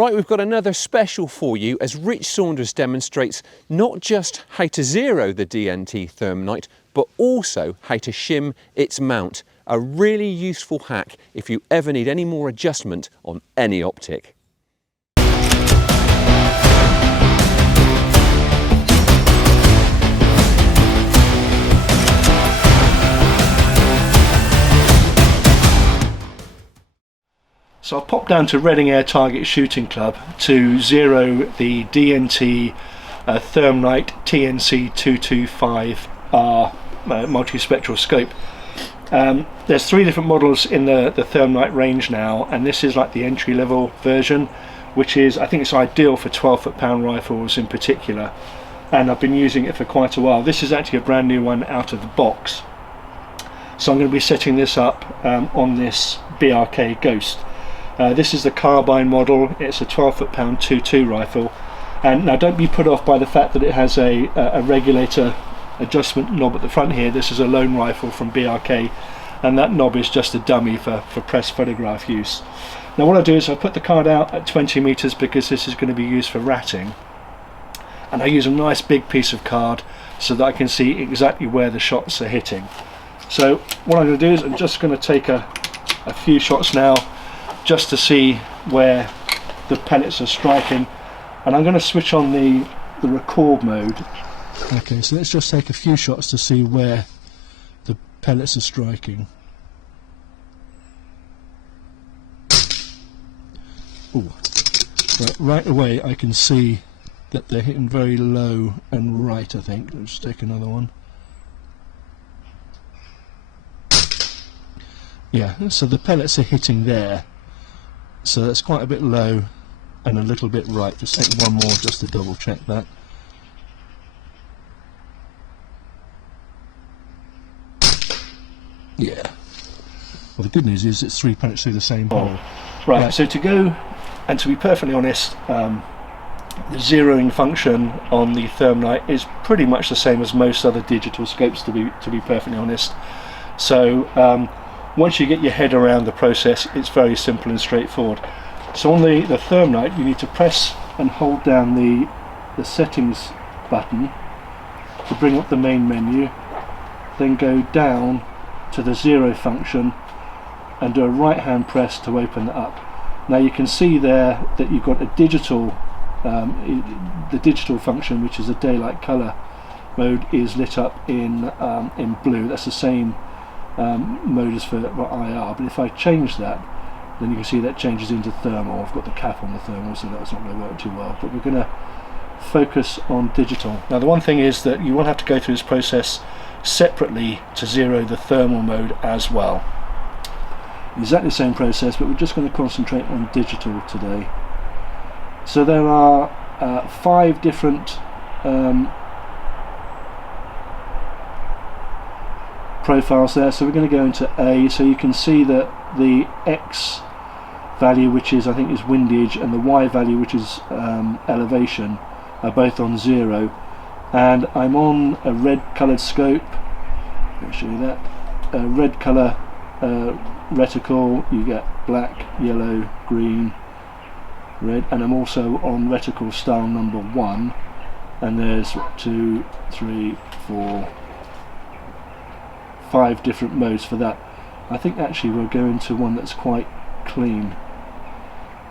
Right, we've got another special for you as Rich Saunders demonstrates not just how to zero the DNT Thermnight, but also how to shim its mount. A really useful hack if you ever need any more adjustment on any optic. So I've popped down to Reading Air Target Shooting Club to zero the DNT Thermnight TNC225R multispectral scope. There's three different models in the Thermnight range now, and this is like the entry level version, which is, I think it's ideal for 12 foot-pound rifles in particular, and I've been using it for quite a while. This is actually a brand new one out of the box, so I'm going to be setting this up on this BRK Ghost. This is the carbine model. It's a 12 foot-pound 2.2 rifle, and now don't be put off by the fact that it has a regulator adjustment knob at the front here. This is a lone rifle from BRK, and that knob is just a dummy for press photograph use. Now what I do is I put the card out at 20 meters because this is going to be used for ratting, and I use a nice big piece of card so that I can see exactly where the shots are hitting. So what I'm going to do is I'm just going to take a few shots now just to see where the pellets are striking, and I'm going to switch on the record mode. Okay, so let's just take a few shots to see where the pellets are striking. Ooh. Right away I can see that they're hitting very low and right, I think. Let's take another one. Yeah, so the pellets are hitting there. So that's quite a bit low and a little bit right. Just take one more just to double check that. Yeah. Well, the good news is it's three pellets through the same hole. Right, so to go, and to be perfectly honest, the zeroing function on the Thermnight is pretty much the same as most other digital scopes, to be perfectly honest. So once you get your head around the process, it's very simple and straightforward. So on the Thermnight, you need to press and hold down the settings button to bring up the main menu, then go down to the zero function and do a right hand press to open it up. Now you can see there that you've got a digital, the digital function, which is a daylight color mode, is lit up in blue. That's the same mode as for IR, but if I change that, then you can see that changes into thermal. I've got the cap on the thermal, so that's not going to work too well, but we're going to focus on digital. Now the one thing is that you will have to go through this process separately to zero the thermal mode as well. Exactly the same process, but we're just going to concentrate on digital today. So there are 5 different profiles there, so we're going to go into A. So you can see that the X value, which is, I think, is windage, and the Y value, which is elevation, are both on 0, and I'm on a red coloured scope. I'll show you that. A red colour reticle, you get black, yellow, green, red, and I'm also on reticle style number 1, and there's 2, 3, 4, 5 different modes for that. I think actually we'll go into one that's quite clean.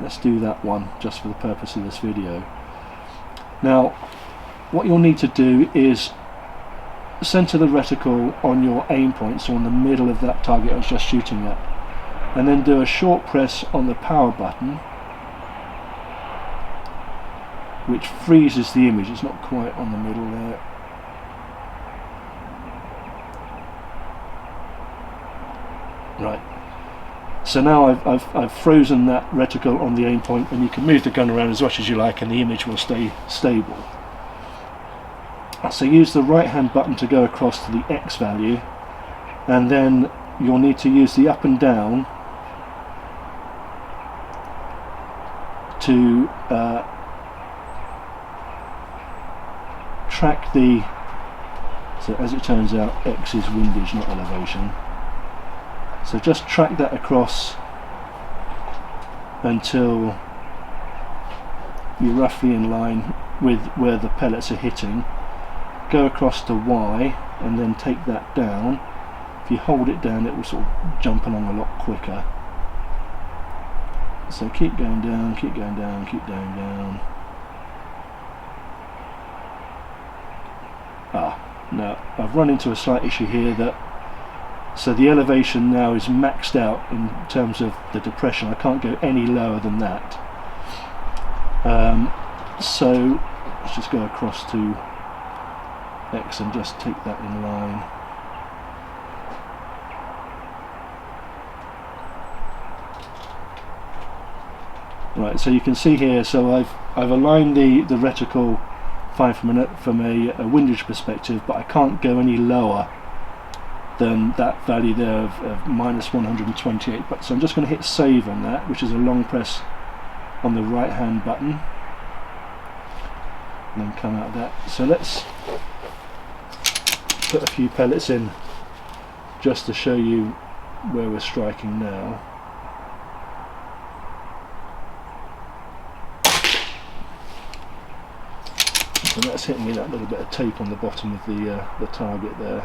Let's do that one just for the purpose of this video. Now what you'll need to do is center the reticle on your aim point, so on the middle of that target I was just shooting at, and then do a short press on the power button, which freezes the image. It's not quite on the middle there. Right, so now I've frozen that reticle on the aim point, and you can move the gun around as much as you like and the image will stay stable. So use the right hand button to go across to the X value, and then you'll need to use the up and down to track the, so as it turns out X is windage, not elevation. So just track that across until you're roughly in line with where the pellets are hitting. Go across to Y and then take that down. If you hold it down, it will sort of jump along a lot quicker. So keep going down, keep going down, keep going down. No, I've run into a slight issue here so the elevation now is maxed out in terms of the depression. I can't go any lower than that. So let's just go across to X and just take that in line. Right, so you can see here, so I've aligned the reticle fine from a windage perspective, but I can't go any lower than that value there of minus 128. But so I'm just going to hit save on that, which is a long press on the right hand button, and then come out of that. So let's put a few pellets in just to show you where we're striking now. So that's hitting me that little bit of tape on the bottom of the target there.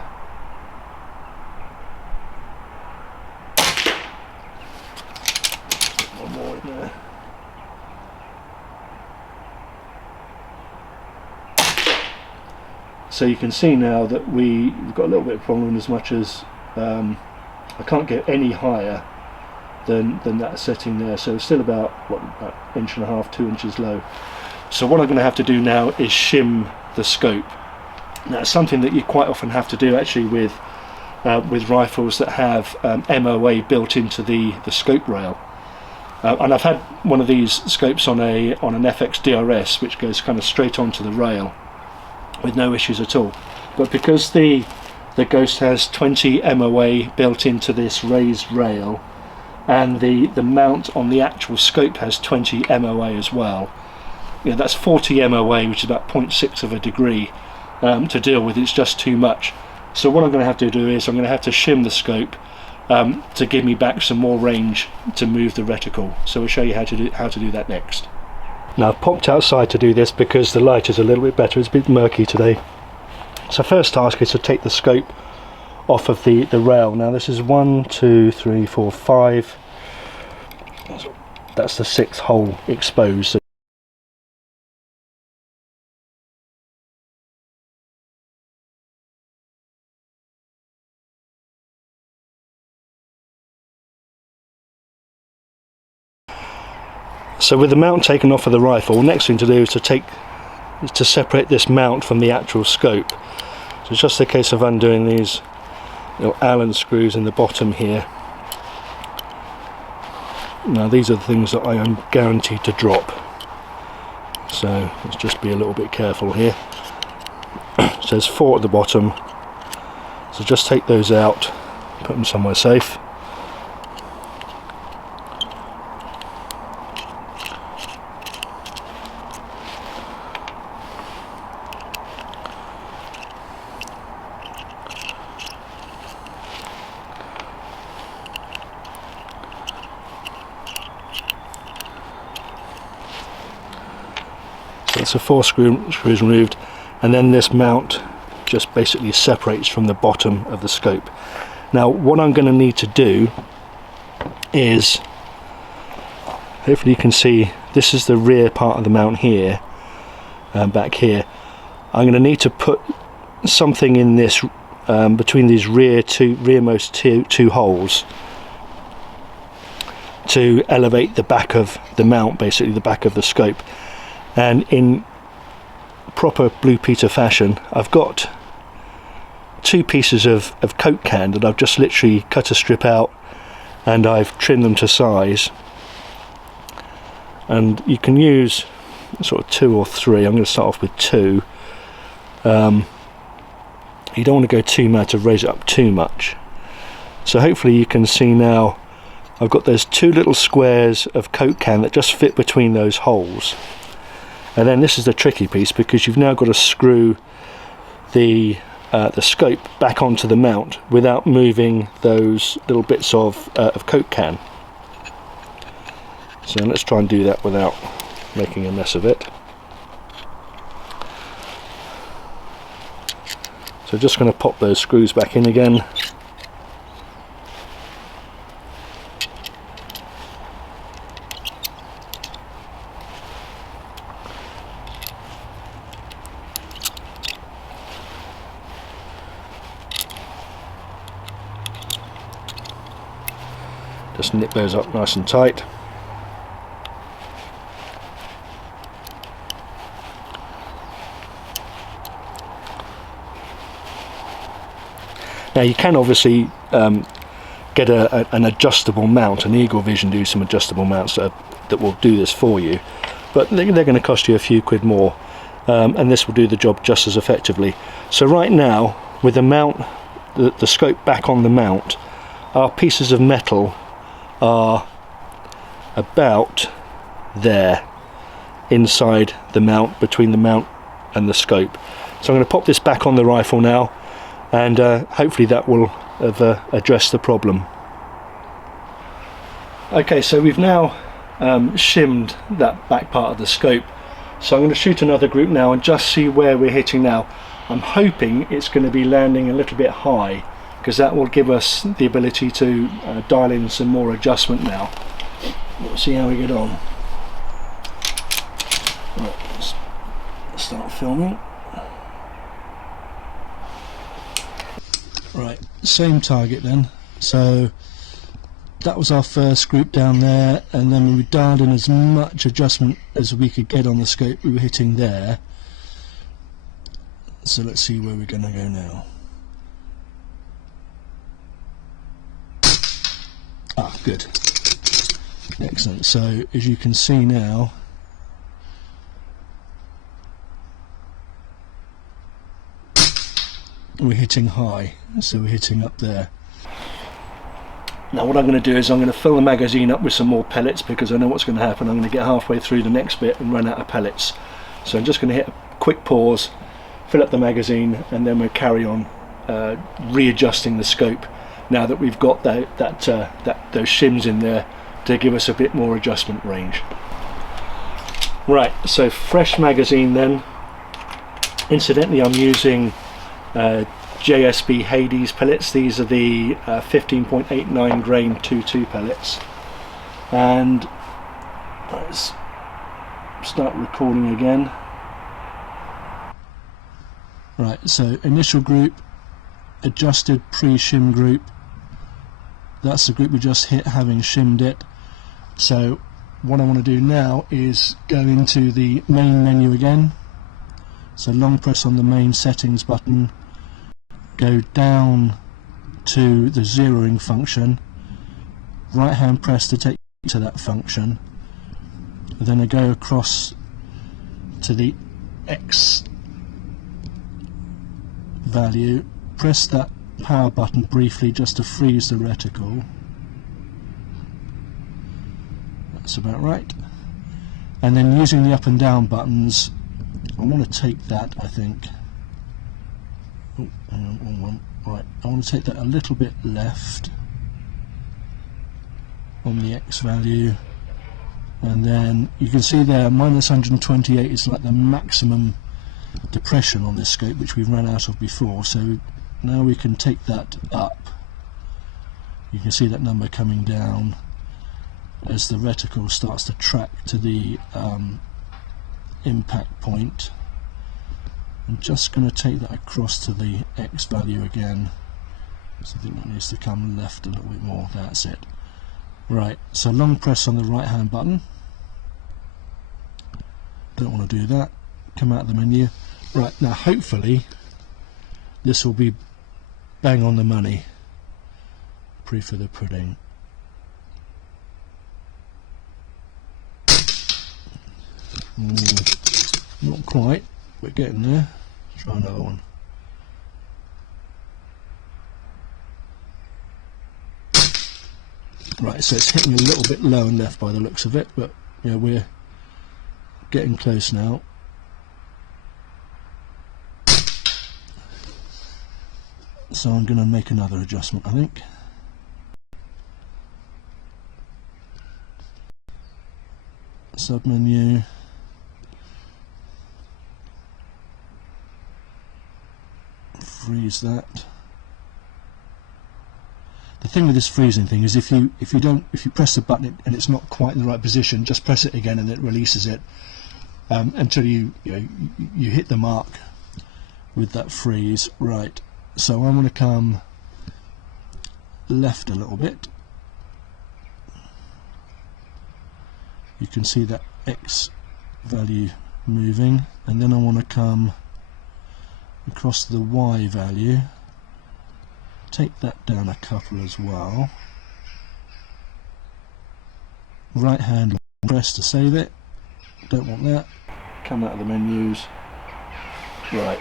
One more in there. So you can see now that we've got a little bit of problem, as much as I can't get any higher than that setting there. So it's still about, what, about 1.5 inches, 2 inches low. So what I'm going to have to do now is shim the scope. Now it's something that you quite often have to do actually with rifles that have MOA built into the scope rail. And I've had one of these scopes on an FX DRS, which goes kind of straight onto the rail with no issues at all. But because the Ghost has 20 MOA built into this raised rail, and the mount on the actual scope has 20 MOA as well, yeah, that's 40 MOA, which is about 0.6 of a degree to deal with. It's just too much. So what I'm going to have to do is I'm going to have to shim the scope to give me back some more range to move the reticle. So we'll show you how to do that next. Now I've popped outside to do this because the light is a little bit better. It's a bit murky today. So first task is to take the scope off of the rail. Now this is 1, 2, 3, 4, 5. That's the 6th hole exposed. So with the mount taken off of the rifle, next thing to do is to separate this mount from the actual scope. So it's just a case of undoing these Allen screws in the bottom here. Now these are the things that I am guaranteed to drop, so let's just be a little bit careful here. So there's 4 at the bottom, so just take those out, put them somewhere safe. So 4 screws removed, and then this mount just basically separates from the bottom of the scope. Now what I'm going to need to do is, hopefully you can see, this is the rear part of the mount here, back here. I'm going to need to put something in this between these rearmost two holes to elevate the back of the mount, basically the back of the scope. And in proper Blue Peter fashion, I've got 2 pieces of Coke can that I've just literally cut a strip out and I've trimmed them to size. And you can use sort of 2 or 3. I'm going to start off with 2. You don't want to go too mad to raise it up too much. So hopefully you can see now I've got those 2 little squares of Coke can that just fit between those holes. And then this is the tricky piece, because you've now got to screw the scope back onto the mount without moving those little bits of Coke can. So let's try and do that without making a mess of it. So just going to pop those screws back in again. Just nip those up nice and tight. Now you can obviously get an adjustable mount, an Eagle Vision do some adjustable mounts that will do this for you, but they're going to cost you a few quid more, and this will do the job just as effectively. So right now, with the mount, the scope back on the mount, our pieces of metal are about there inside the mount, between the mount and the scope. So I'm going to pop this back on the rifle now, and hopefully that will have addressed the problem. Okay, so we've now shimmed that back part of the scope, so I'm going to shoot another group now and just see where we're hitting now. I'm hoping it's going to be landing a little bit high, because that will give us the ability to dial in some more adjustment now. We'll see how we get on. Right, let's start filming. Right, same target then. So that was our first group down there, and then we dialed in as much adjustment as we could get on the scope. We were hitting there. So let's see where we're going to go now. Ah, good. Excellent. So as you can see now, we're hitting high, so we're hitting up there. Now what I'm going to do is I'm going to fill the magazine up with some more pellets, because I know what's going to happen. I'm going to get halfway through the next bit and run out of pellets. So I'm just going to hit a quick pause, fill up the magazine, and then we'll carry on readjusting the scope now that we've got those shims in there to give us a bit more adjustment range. Right, so fresh magazine then. Incidentally, I'm using JSB Hades pellets. These are the 15.89 grain 2.2 pellets, and let's start recording again. Right, so initial group, adjusted pre-shim group. That's the group we just hit, having shimmed it. So what I want to do now is go into the main menu again. So long press on the main settings button, go down to the zeroing function, right hand press to take you to that function, and then I go across to the X value, press that power button briefly just to freeze the reticle. That's about right. And then using the up and down buttons, I want to take that, I think. Oh, hang on, wrong one. Right, I want to take that a little bit left on the X value, and then you can see there minus 128 is like the maximum depression on this scope, which we've run out of before. So now we can take that up. You can see that number coming down as the reticle starts to track to the impact point. I'm just going to take that across to the X value again, so I think that needs to come left a little bit more. That's it. Right, so long press on the right hand button. Don't want to do that. Come out of the menu. Right, now hopefully this will be bang on the money. Proof of the pudding. Not quite. We're getting there. Try another one. Right, so it's hitting a little bit low and left by the looks of it, but yeah, we're getting close now. So I'm going to make another adjustment, I think. Submenu. freeze that. The thing with this freezing thing is if you press the button and it's not quite in the right position, just press it again and it releases it until you hit the mark with that freeze. Right, so I'm going to come left a little bit. You can see that X value moving, and then I want to come across the Y value, take that down a couple as well. Right hand press to save it, don't want that. Come out of the menus. Right.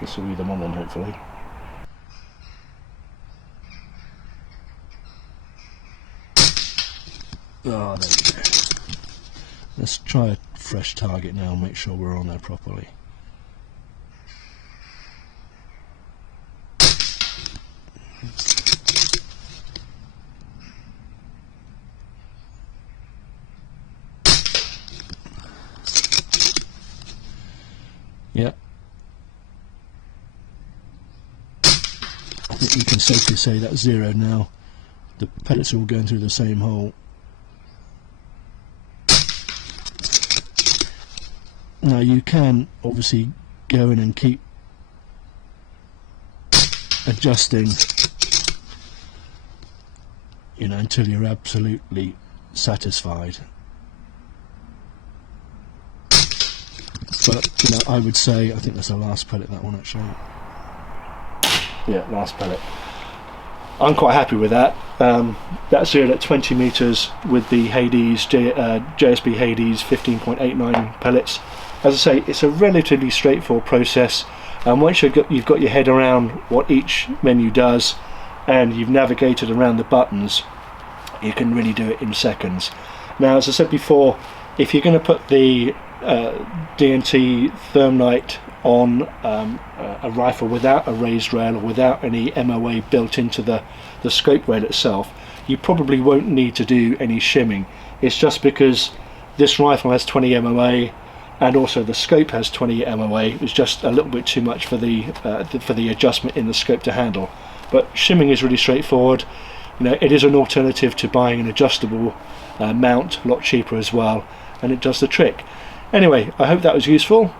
This will be the one then, hopefully. Oh, there we go. Let's try a fresh target now and make sure we're on there properly. Yeah. I think you can safely say that's zeroed now. The pellets are all going through the same hole. Now you can obviously go in and keep adjusting, you know, until you're absolutely satisfied. But you know, I would say, I think that's the last pellet, that one actually. Yeah, last pellet. I'm quite happy with that. That's zeroed at 20 meters with the Hades JSB Hades 15.89 pellets. As I say, it's a relatively straightforward process, and once you've got your head around what each menu does and you've navigated around the buttons, you can really do it in seconds. Now, as I said before, if you're going to put the DNT Thermnight on a rifle without a raised rail or without any MOA built into the scope rail itself, you probably won't need to do any shimming. It's just because this rifle has 20 MOA and also the scope has 20 MOA. It's just a little bit too much for the adjustment in the scope to handle. But shimming is really straightforward. You know, it is an alternative to buying an adjustable mount, a lot cheaper as well, and it does the trick. Anyway, I hope that was useful.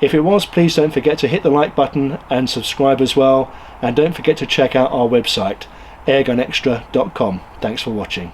If it was, please don't forget to hit the like button and subscribe as well, and don't forget to check out our website, airgunextra.com. Thanks for watching.